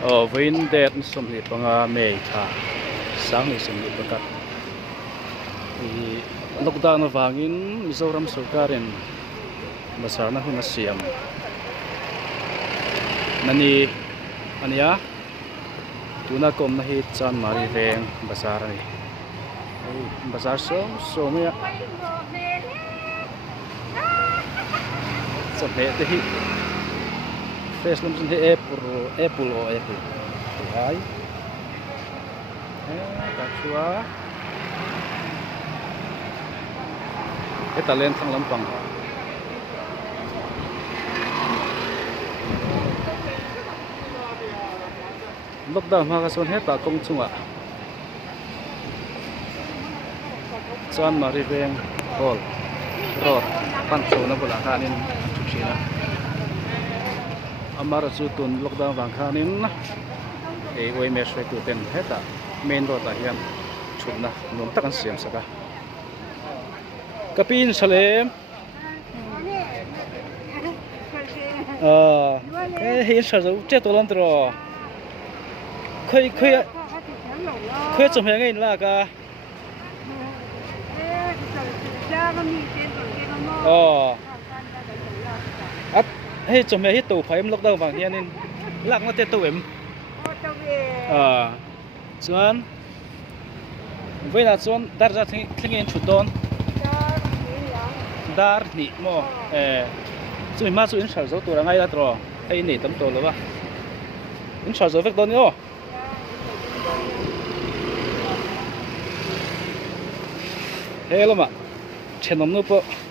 Vin det som ni panga mei tha sang ni som ni pakat i lockdown awangin Mizoram sarkarin Bazar na huna siam nani ania tuna kom na hi Chanmari veng Bazar ni Bazar so me so me te hi face lum he apple hai ta chua eta len thang lampang lockdown ma ka son heta kong chunga Chanmari veng hall road pan chona bula kanin chuchina amara chu tun lockdown wang khanin ei oi me shwe tu ten heta main road a hian chutna nom takan siam saka kapin salem hin sa zo che to lan tro khoi chom he ngai la ka hey chồng mẹ hít tủ phải em lúc đầu vàng hiền nên lặng nó tết tủ em chuan với là chuan dar ra thing em chụp đón dar nị mò chúng mà chúng sản xuất tủ là ngay là trò hay nị tấm tủ rồi ba in sản xuất việc đón nhá hello mà trên nông nộp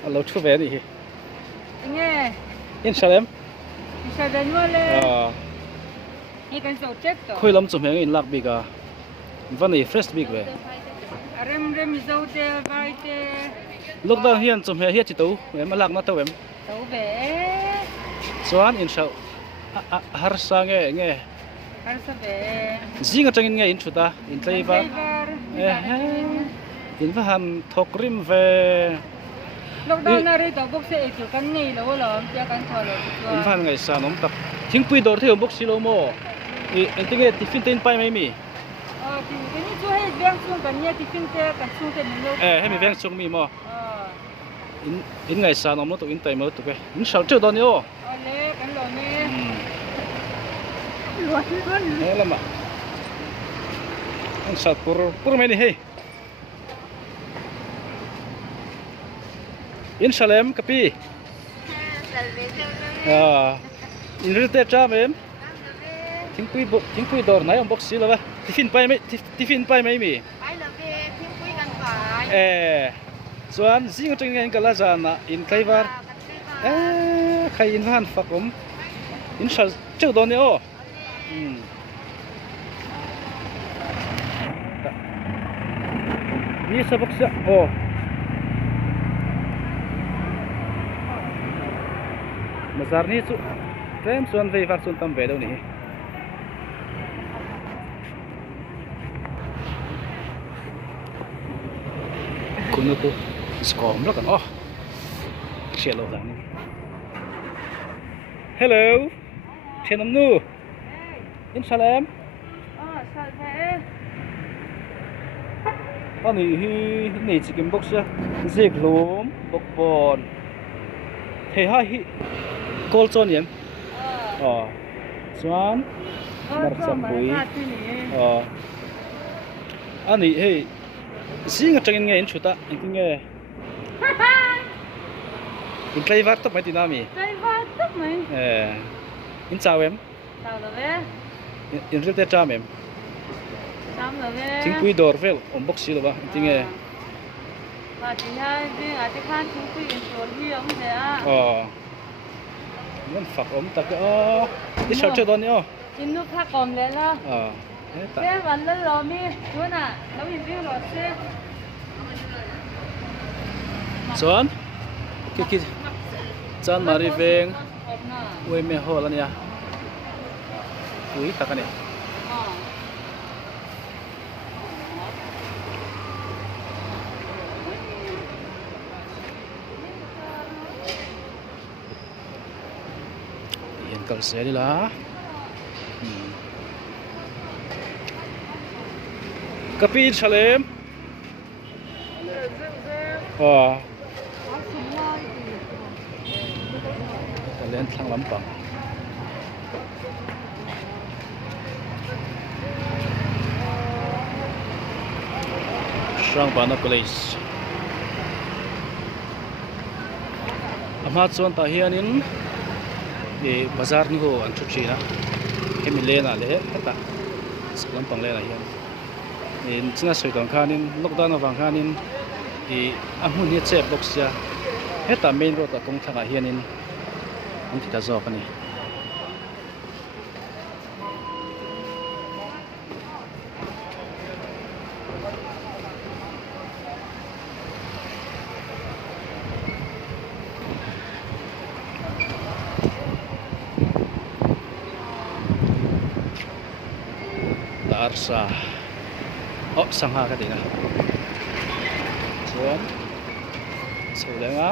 lâu chút về đi nghe in salem sao đến mua lên cái cần sầu chết rồi khơi lắm chụp hình in lạc big à vẫn này fresh big về rem dâu tê vai tê lúc đó hiền chụp hình hiết chỉ tấu em lạc nó tấu em tấu về chuan in sau har sang nghe har sa về gì ngắt trong nghe in chuta in tây va in va ham thok rim về lúc đó nó đi tàu bốc xe kiểu cắn nhì là lo chưa cắn thò rồi in van ngày sa nóm tập thính pui đồ theo bốc xilo mo in tiếng nghe tiffin tên pai mấy mi thì cái này chú hay veng xuống cắn nhì tiffin tê cắn xuống tê mình đâu hay mi veng xuống mi mo in ngày sa nóm nó tụ in tay mới tụ cái in sao chưa đó nhớ lê cắn lò nè luôn thế là mà in sao pur mấy đi hey in salem kapi in rite cha mem thing pui dor nai box si lawa tiffin pai mai mi phải là về thiên quy gần phải chuan jing ateng ngen kala jana in kaivar khai in han fakom in sal cheu don yo ni sabak sa Bazar ni chu tlem chuan vei var chun tam ve do ni kunu tu skom lo kan chelo dan ni hello chenom nu in salam sao thế ani hi nei chicken box ya zek lom bok pon thei ha hi kol chon yem chuan mar cham pui ani hey singa tangin nge in chuta in nge in klei var top mai tinami đây vào tấp mày in chào em rồi về in rete cham em xong rồi về thing pui dor vel box si lo ba in nge mà chỉ hai bên ở cái khăn chúng quy in số hi ông thế nên phật ta cái đi sao chơi đón nhá in nước khác còn lên lo thế vẫn lên lò mi chú nè nấu in riêu lò xe Chuan cái Chanmari veng oi me hol ania pui takani yen kal se đi lá Kapi Salem. Kalian thang lampang. Strong Bana Police. Amat chuan ta hianin bazar ni ho an thu thina hemi lena le heta lampang lena hian in china soitang khanin lockdown awang khanin amun hi che box ya heta main road a kong thanga hianin an thita zawk ani Arsa. Oh, sangha ka din na. So lenga.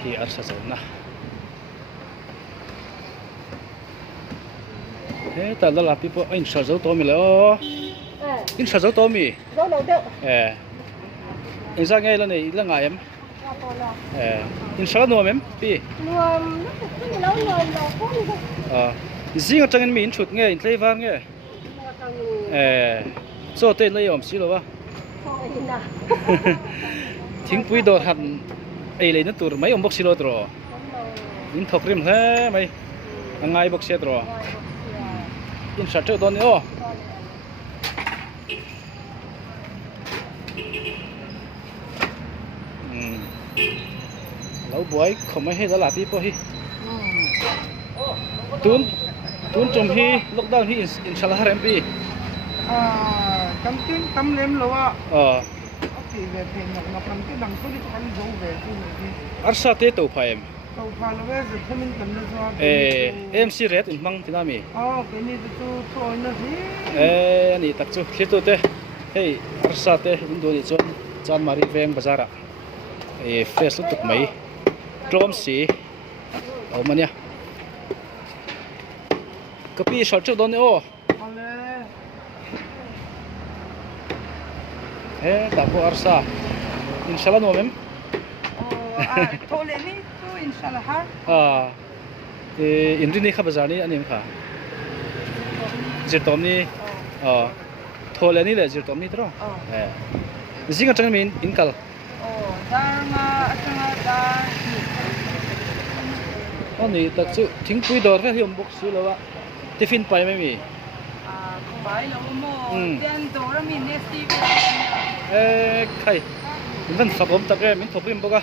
Hi arsa na. Ta la pi po in sha zo to mi lo. In sha zo to mi. Zo lo de. In sa ngai la nei la nga em. In sha no mem pi. Nuam nó lo ko ni. Zing ở trong anh mình chụp nghe, thấy vang nghe. Số tên lấy ổn xí rồi ba. Thính bụi đồ hẳn, ấy lấy nó tụt mấy ông bốc xí rồi rồi. Những thọc rim thế mấy, ngay bốc xí rồi. In sát trước đó nữa. Lâu buổi không mấy hết đó là people hi. Tuôn trong hi lockdown hi inshallah harem pi tam tin tam lem lo wa okay về thì ngọc tam tin đằng số đi ăn dấu về thì arsa te to phaem tàu pha lo về rồi thêm mình cần lo mc red in mang tinami cái này tu thôi nó gì ani tak chu khitu te hey arsa te indo ni chon Chanmari veng Bazar fresh tuk mai trom si mania Kapi short trước đó nữa. Ta po arsa. Inshallah no mem. Thôi lên đi, tu inshallah ha. Indri ni kha bazar ni anim kha. Jirtom ni. Thôi lên ni le jirtom ni tro. Zinga chang min inkal. Ani tak chu thing pui dor fa hiom bok si lawa. Tiffin pai mai mi. Không phải là mo. Tiền đồ ra mình nesti. Khai. Mình vẫn phập ôm tak em mình thop rim boka.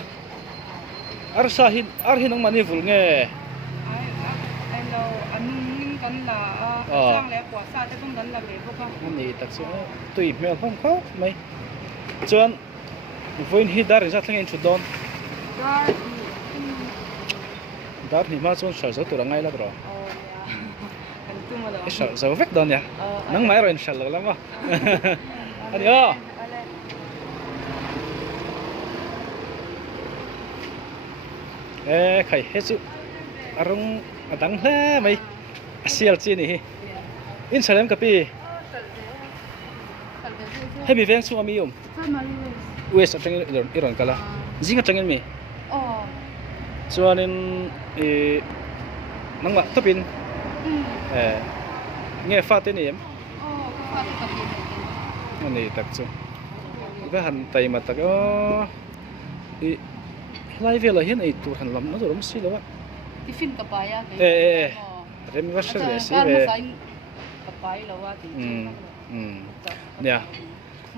Arsa hin ang mani vul nge. Ai lo anh kan là sang lẽ quả sa chứ không cần là về boka. Ani tak chu tui mel phong kho mai. Chuan voin hi dar za thlang in chu don. Dar ni ma chuan sar zo tu rangai la bro. Sợ dấu vết đơn nhỉ? Nắng máy rồi inshallah lắm à? Anh ơi. Khai hết chú. Arung adang he mày. Asial chi ni. Inshallah kapi. Hay bị veng su ami yum. Wes atang iron kala. Zinga tangin mi. Chuan in nang ma topin. Nghe phát tên em. Này tak chu. Cái hành tay mà tak lai về là hiện ai tu hành lắm nó rồi lắm xí đâu á. Tiffin kapaya cái. Rem was sẽ xí về. Kapaya lo wa ti. Nè.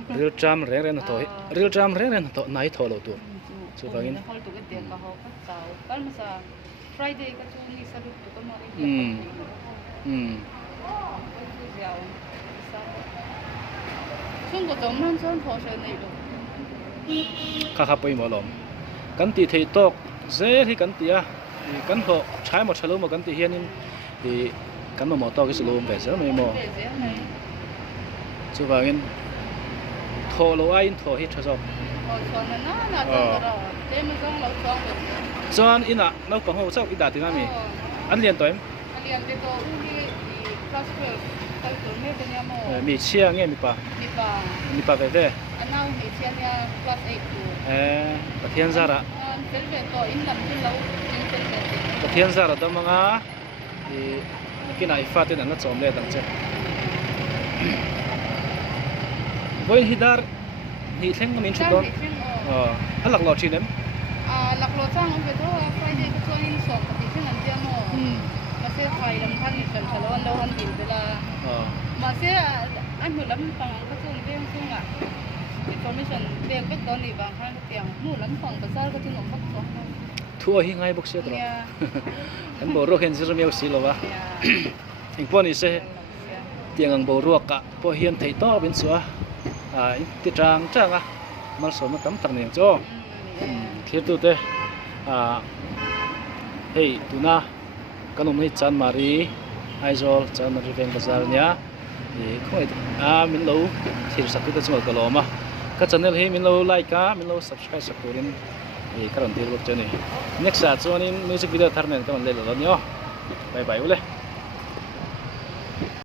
Real jam reng thôi. Real jam reng thôi nai thôi lo tu. Chu bangin. Hol tu cái tiền ka ho ka tao. Kal ma sa Friday ka chu ni sa tu ka ma. Trung Quốc nông dân phổ biến này luôn. Khá bơi mà lắm. Cắn tì thấy tốt, dễ thì cắn tì cắn họ trái một trái lúa mà cắn tì hiên thì cắn mà to cái sợi lúa về dễ mà. Chú vào in thò lúa ai thò hết cho rồi. Cho in à, nó bằng hồ sao ít đạt tiếng Anh mi. Anh liền tuổi em. Anh liền thì tôi đi class 12. cái tuổi mấy bên nhà mồ mi chia nghe mi pa về thế anh nào mi chia nhà class 8 cái thiên gia đó sẽ về tội in làm trên lâu trên về cái thiên gia đó mà ngã thì cái này phát thì nó chọn lên đằng trước với hidar thì thêm mình chút đó hắn lạc lọt chi nếm lạc lọt sang về thôi Friday cái cho in sọt thì trên làm tiền mồ mà sẽ phải làm thân phần phần lâu lâu hơn tiền về là mà sẽ anh muốn làm bằng cái chuyện riêng riêng à information tiền các đó thì bằng hai tiền muốn làm bằng Bazar cái chuyện nó bắt số thua hi ngay bốc xếp rồi anh bảo rồi hiện giờ mình xí lo va anh bọn này sẽ tiền anh bảo rồi cả bảo hiện thấy to bên xưa tiết trang à mà số mà tấm tầng này cho khi tu te hey tu na kan umhi Chanmari Aizawl Chanmari ven Bazar nya thì không ai mình lâu thì sắp tới chúng tôi lo mà các channel hi mình lâu like mình lâu subscribe sakurin thì các bạn tiêu bốc cho này next cho nên music video thar này các bạn lên rồi nhá bye bye ule